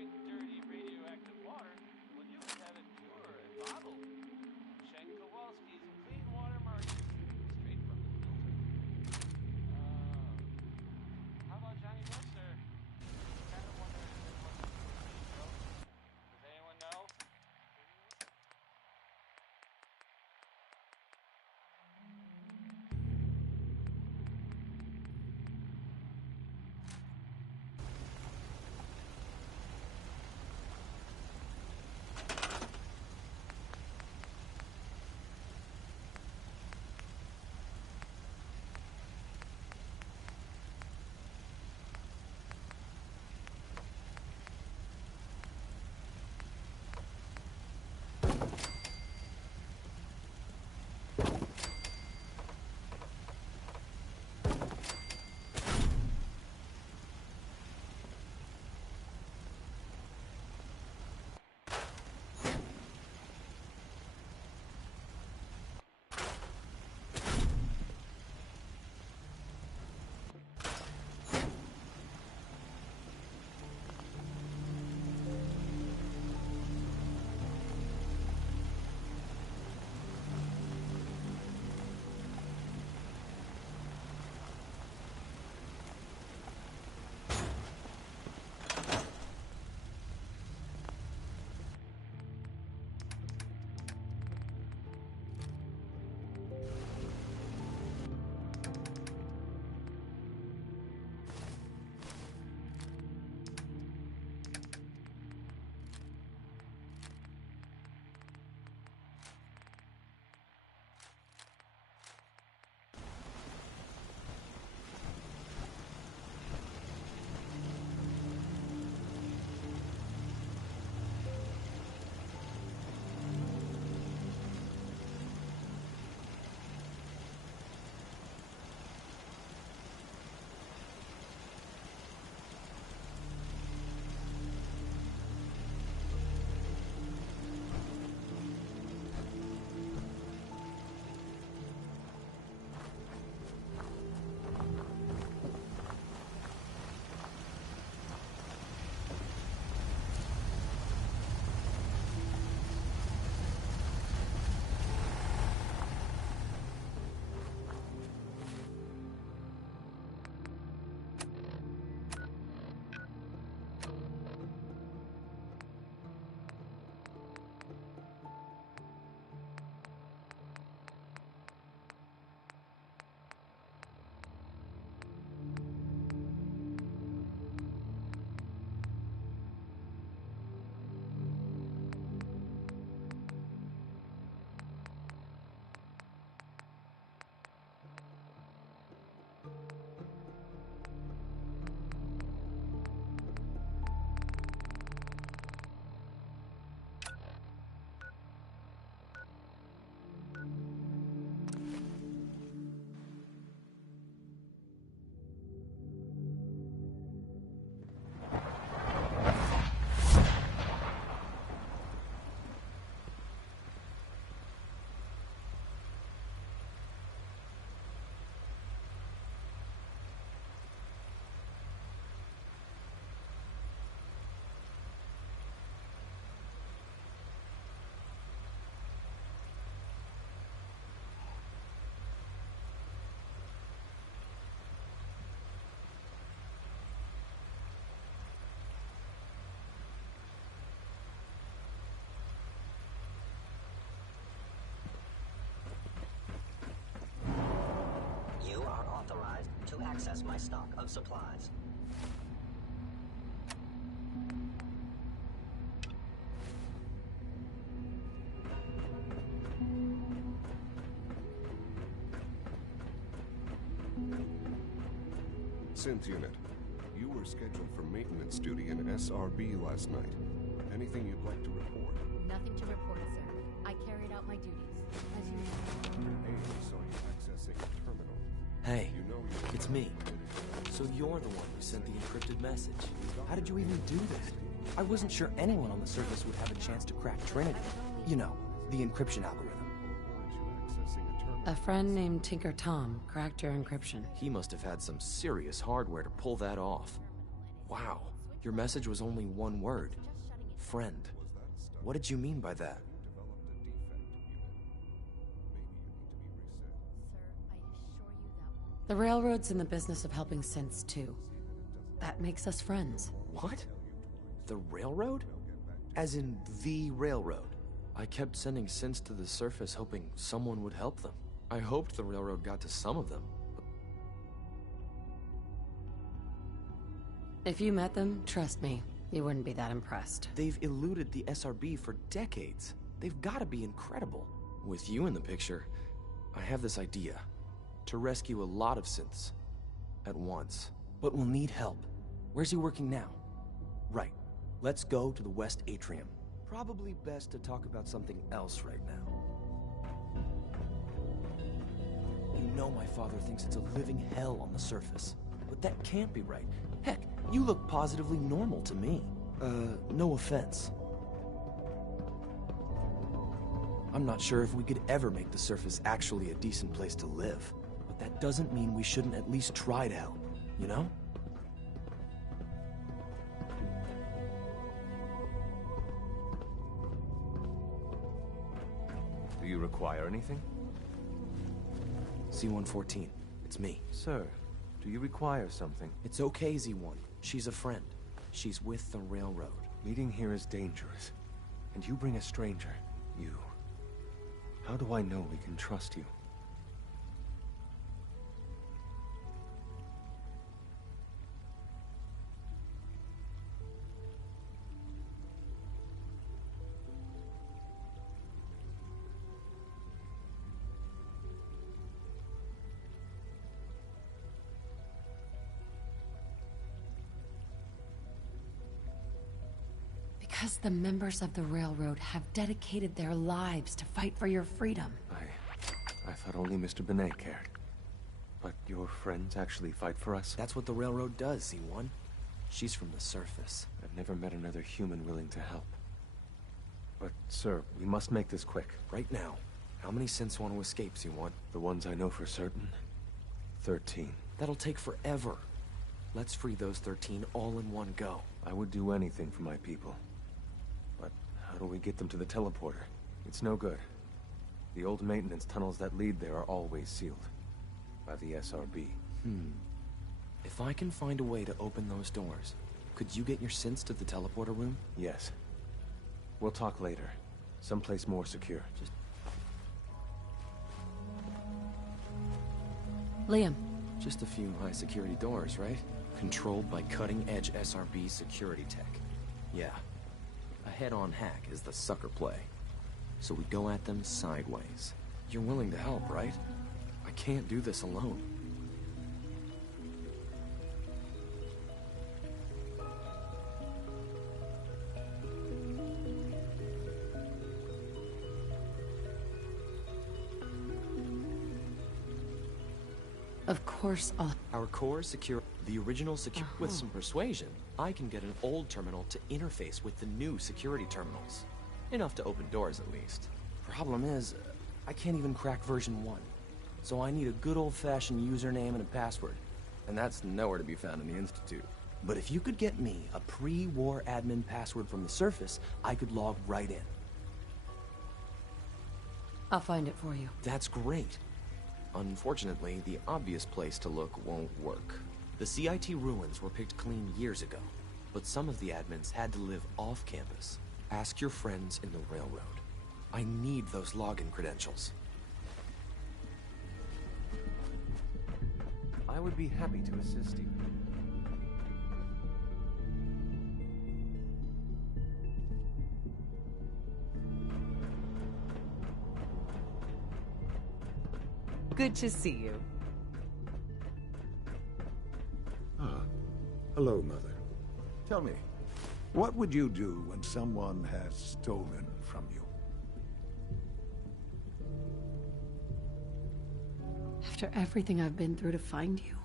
drink dirty radioactive water when you can have it pure and bottled. Shen Kowalski's Clean Water Market, straight from the filter. How about Johnny Mercer? Kind of wondering if it was Does anyone know? You are authorized to access my stock of supplies. Synth Unit, you were scheduled for maintenance duty in SRB last night. Anything you'd like to report? Nothing to report, sir. I carried out my duties, as usual. Your aide saw you accessing a terminal. Hey, You know it's me. So you're the one who sent the encrypted message. How did you even do that? I wasn't sure anyone on the surface would have a chance to crack Trinity. You know, the encryption algorithm. A friend named Tinker Tom cracked your encryption. He must have had some serious hardware to pull that off. Wow, Your message was only one word. Friend. What did you mean by that? The Railroad's in the business of helping synths too. That makes us friends. What? The Railroad? As in the Railroad? I kept sending synths to the surface hoping someone would help them. I hoped the Railroad got to some of them. If you met them, trust me, you wouldn't be that impressed. They've eluded the SRB for decades. They've got to be incredible. With you in the picture, I have this idea. To rescue a lot of synths. At once. But we'll need help. Where's he working now? Right. Let's go to the West Atrium. Probably best to talk about something else right now. You know my father thinks it's a living hell on the surface. But that can't be right. Heck, you look positively normal to me. No offense. I'm not sure if we could ever make the surface actually a decent place to live. But that doesn't mean we shouldn't at least try to help, you know? Do you require anything? Z-114, it's me. Sir, do you require something? It's okay, Z-1. She's a friend. She's with the Railroad. Meeting here is dangerous. And you bring a stranger. You. How do I know we can trust you? Because the members of the Railroad have dedicated their lives to fight for your freedom. I thought only Mr. Benet cared. But your friends actually fight for us? That's what the Railroad does, Z-1. She's from the surface. I've never met another human willing to help. But, sir, we must make this quick. Right now, how many synths want to escape, Z-1? The ones I know for certain? 13. That'll take forever. Let's free those 13 all in one go. I would do anything for my people. But how do we get them to the teleporter? It's no good. The old maintenance tunnels that lead there are always sealed. By the SRB. If I can find a way to open those doors, could you get your synths to the teleporter room? Yes. We'll talk later. Someplace more secure. Liam. Just a few high-security doors, right? Controlled by cutting-edge SRB security tech. Yeah. A head-on hack is the sucker play. So we go at them sideways. You're willing to help, right? I can't do this alone. Of course I'll... Our core secure... The original secure... With some persuasion, I can get an old terminal to interface with the new security terminals. Enough to open doors, at least. Problem is, I can't even crack version 1. So I need a good old-fashioned username and a password. And that's nowhere to be found in the Institute. But if you could get me a pre-war admin password from the surface, I could log right in. I'll find it for you. That's great. Unfortunately, the obvious place to look won't work. The CIT ruins were picked clean years ago, but some of the admins had to live off campus. Ask your friends in the Railroad. I need those login credentials. I would be happy to assist you. Good to see you. Ah, hello, Mother. Tell me, what would you do when someone has stolen from you? After everything I've been through to find you,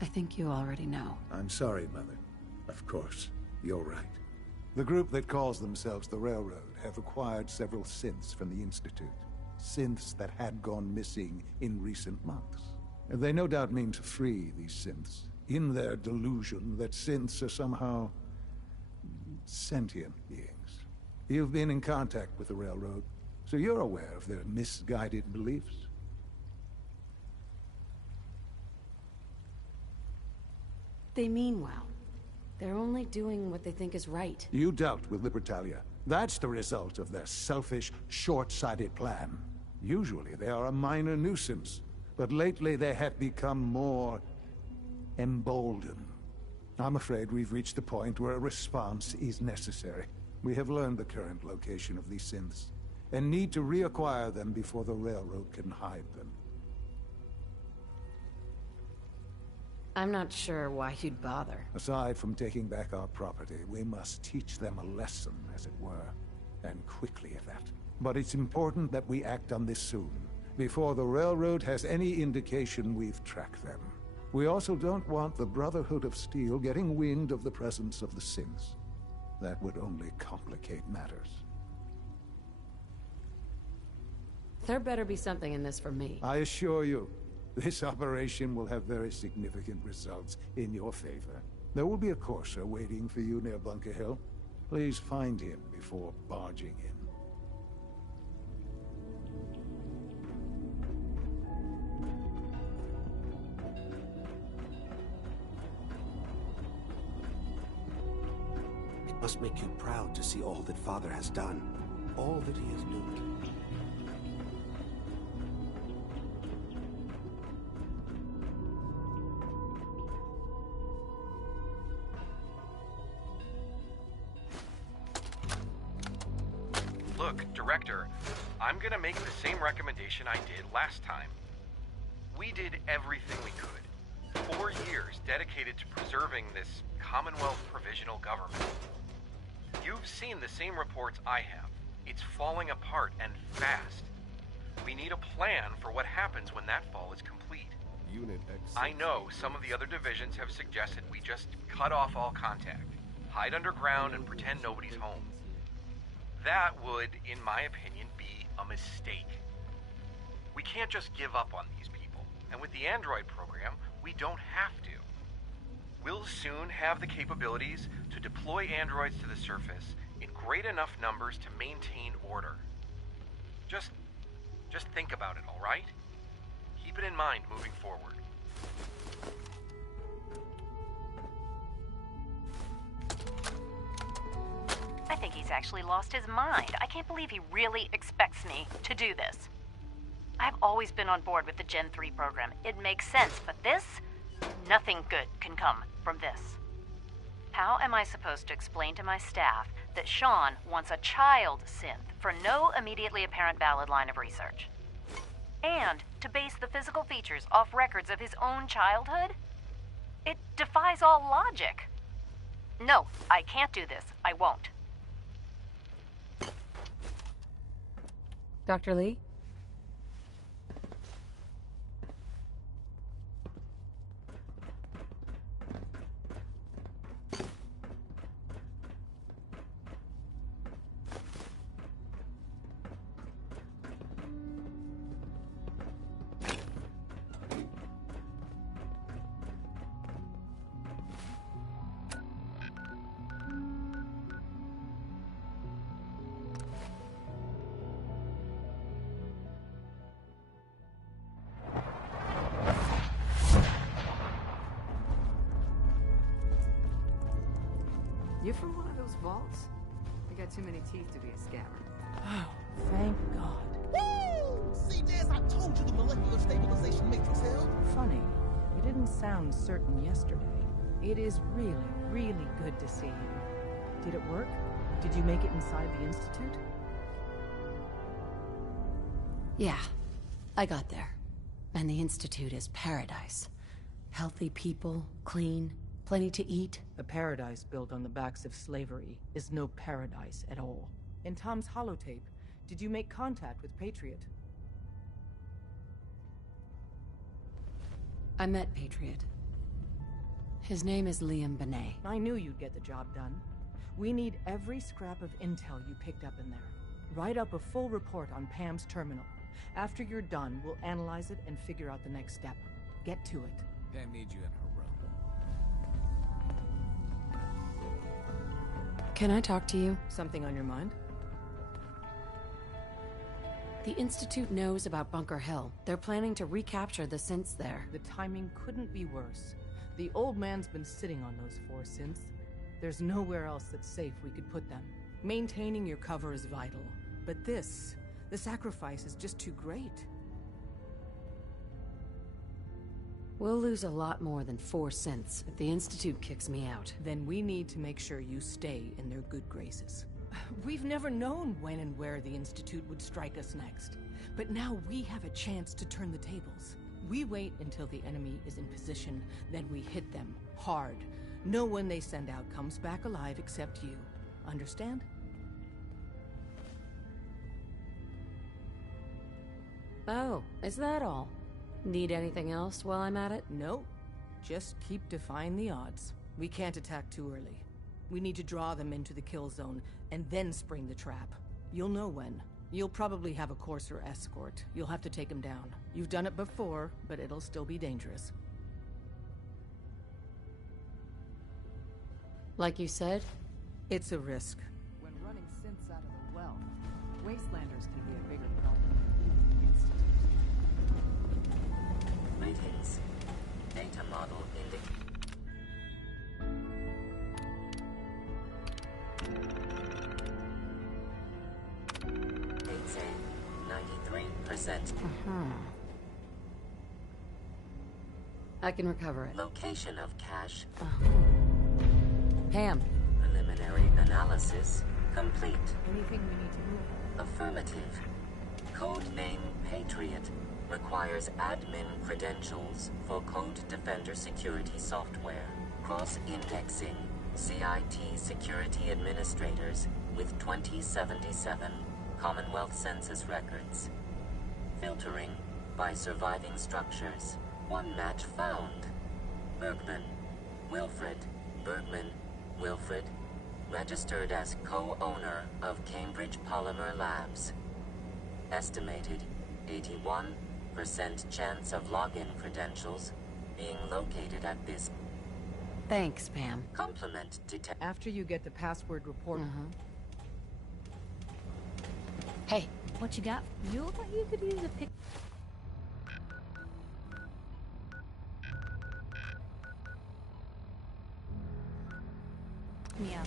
I think you already know. I'm sorry, Mother. Of course, you're right. The group that calls themselves the Railroad have acquired several synths from the Institute. Synths that had gone missing in recent months. They no doubt mean to free these synths, in their delusion that synths are somehow sentient beings. You've been in contact with the Railroad, so you're aware of their misguided beliefs. They mean well. They're only doing what they think is right. You dealt with Libertalia. That's the result of their selfish, short-sighted plan. Usually they are a minor nuisance, but lately they have become more emboldened. I'm afraid we've reached the point where a response is necessary. We have learned the current location of these synths, and need to reacquire them before the Railroad can hide them. I'm not sure why you'd bother. Aside from taking back our property, we must teach them a lesson, as it were. And quickly at that. But it's important that we act on this soon, before the Railroad has any indication we've tracked them. We also don't want the Brotherhood of Steel getting wind of the presence of the synths. That would only complicate matters. There better be something in this for me. I assure you, this operation will have very significant results in your favor. There will be a courser waiting for you near Bunker Hill. Please find him before barging in. It must make you proud to see all that Father has done, all that he has built. Look, Director, I'm gonna make the same recommendation I did last time. We did everything we could. 4 years dedicated to preserving this Commonwealth Provisional Government. You've seen the same reports I have. It's falling apart and fast. We need a plan for what happens when that fall is complete. Unit X. I know some of the other divisions have suggested we just cut off all contact, hide underground and pretend nobody's home. That would, in my opinion, be a mistake. We can't just give up on these people, and with the Android program, we don't have to. We'll soon have the capabilities to deploy androids to the surface in great enough numbers to maintain order. Just think about it, all right? Keep it in mind moving forward. I think he's actually lost his mind. I can't believe he really expects me to do this. I've always been on board with the Gen 3 program. It makes sense, but this? Nothing good can come from this. How am I supposed to explain to my staff that Sean wants a child synth for no immediately apparent valid line of research? And to base the physical features off records of his own childhood? It defies all logic. No, I can't do this. I won't. Dr. Lee? You from one of those vaults? You got too many teeth to be a scammer. Oh, thank God. Woo! See, Des, I told you the molecular stabilization matrix held. Funny, you didn't sound certain yesterday. It is really, really good to see you. Did it work? Did you make it inside the Institute? Yeah, I got there. And the Institute is paradise. Healthy people, clean, plenty to eat. A paradise built on the backs of slavery is no paradise at all. In Tom's holotape, did you make contact with Patriot? I met Patriot. His name is Liam Benet. I knew you'd get the job done. We need every scrap of intel you picked up in there. Write up a full report on Pam's terminal. After you're done, we'll analyze it and figure out the next step. Get to it. Pam needs you in her room. Can I talk to you? Something on your mind? The Institute knows about Bunker Hill. They're planning to recapture the synths there. The timing couldn't be worse. The old man's been sitting on those 4 synths. There's nowhere else that's safe we could put them. Maintaining your cover is vital. But the sacrifice is just too great. We'll lose a lot more than 4 synths if the Institute kicks me out. Then we need to make sure you stay in their good graces. We've never known when and where the Institute would strike us next. But now we have a chance to turn the tables. We wait until the enemy is in position, then we hit them hard. No one they send out comes back alive except you. Understand? Oh, is that all? Need anything else while I'm at it? No. Just keep defying the odds. We can't attack too early. We need to draw them into the kill zone, and then spring the trap. You'll know when. You'll probably have a Courser escort. You'll have to take him down. You've done it before, but it'll still be dangerous. Like you said? It's a risk. When running synths out of the well, wastelanders can be a bigger problem than the Institute. Greetings. Data model indicates. It's a 93%. I can recover it. Location of cache. Pam. Preliminary analysis complete. Anything we need to move? Affirmative. Codename Patriot requires admin credentials for Code Defender security software. Cross-indexing CIT security administrators with 2077 Commonwealth Census records. Filtering by surviving structures. One match found. Bergman. Wilfred. Bergman. Wilfred. Registered as co-owner of Cambridge Polymer Labs. Estimated 81% chance of login credentials being located at this. Thanks, Pam. Complement detect. After you get the password report. Hey, What you got? You look like you could use a pic. Yeah.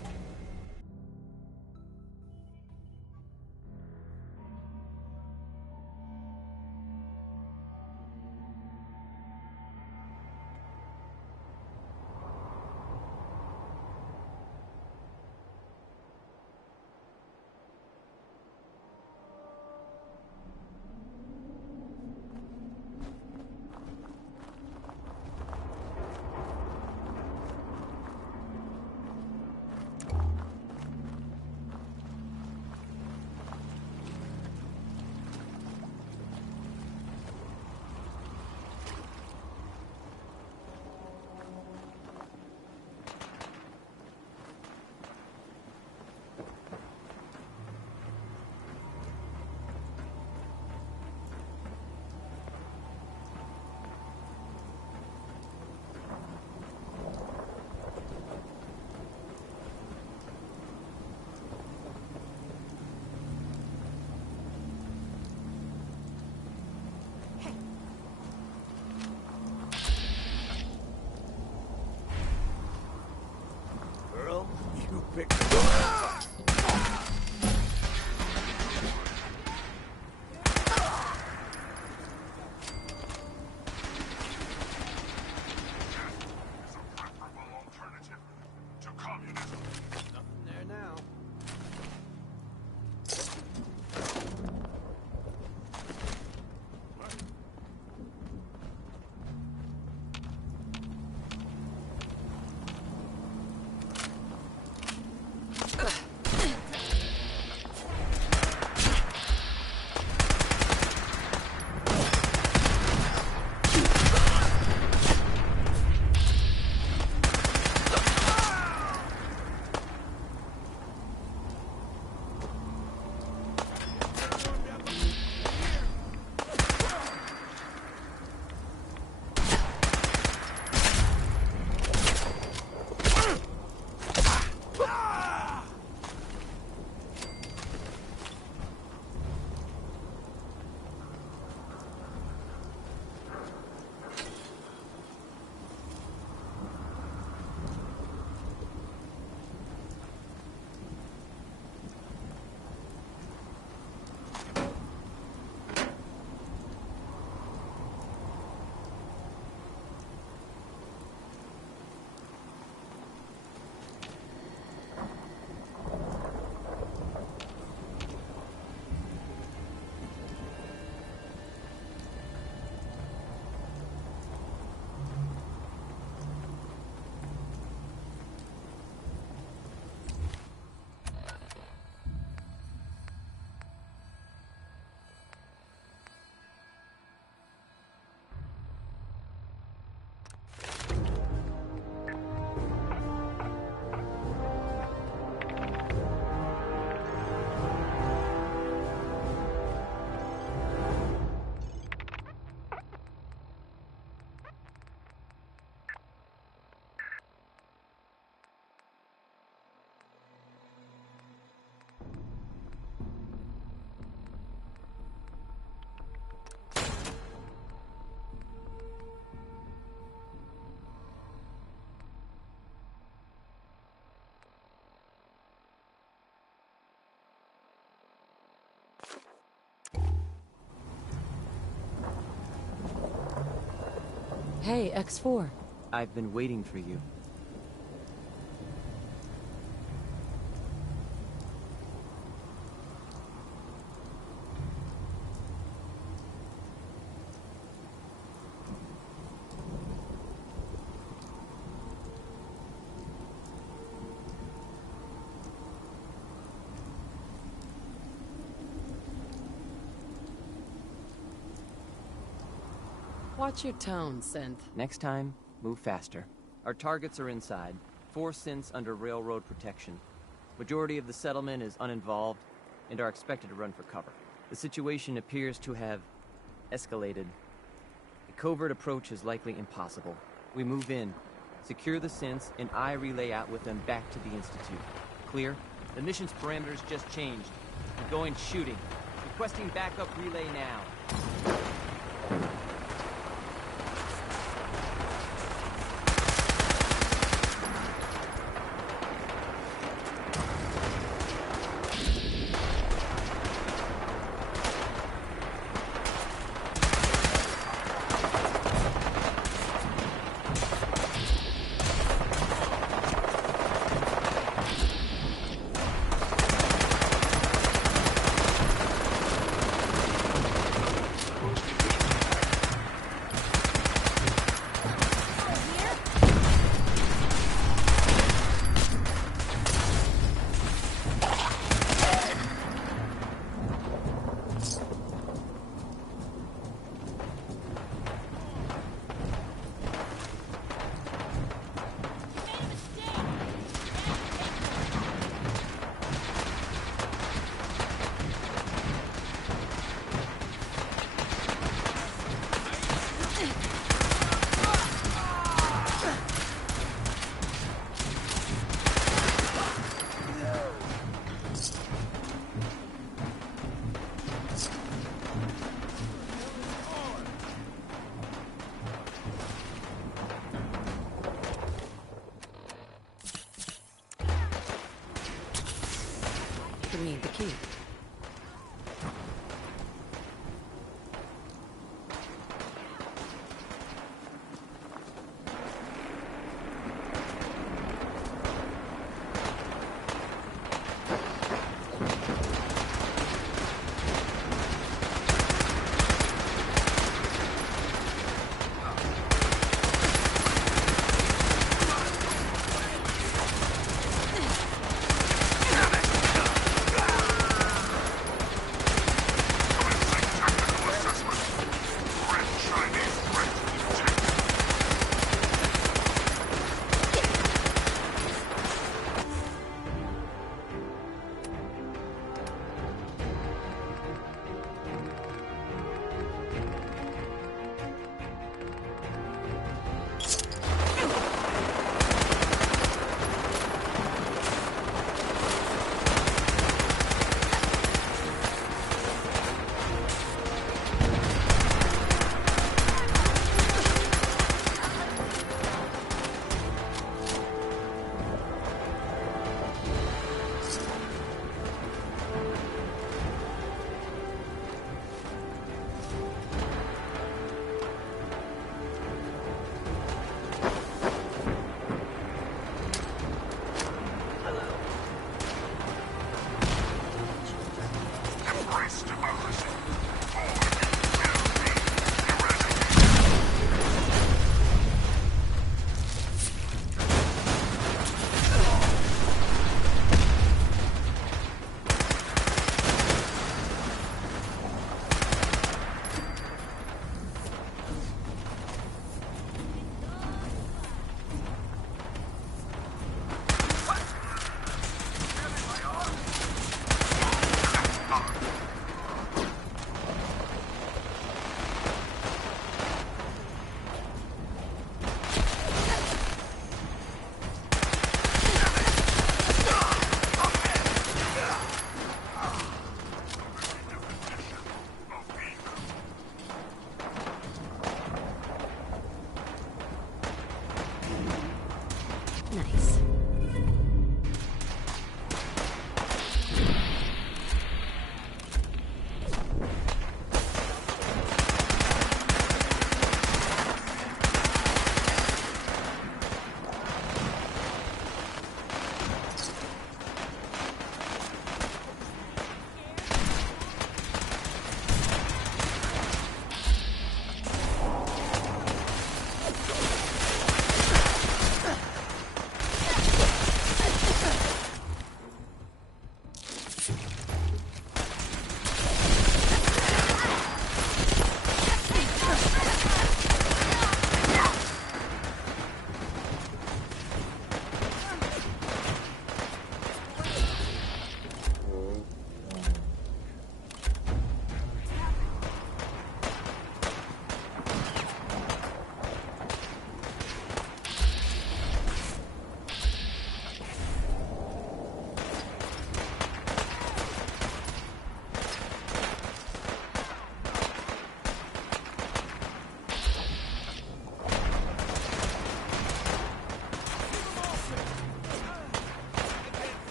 Hey, X4. I've been waiting for you. Watch your tone, Synth. Next time, move faster. Our targets are inside. 4 synths under railroad protection. Majority of the settlement is uninvolved and are expected to run for cover. The situation appears to have escalated. A covert approach is likely impossible. We move in, secure the synths, and I relay out with them back to the Institute. Clear? The mission's parameters just changed. I'm going shooting. Requesting backup relay now.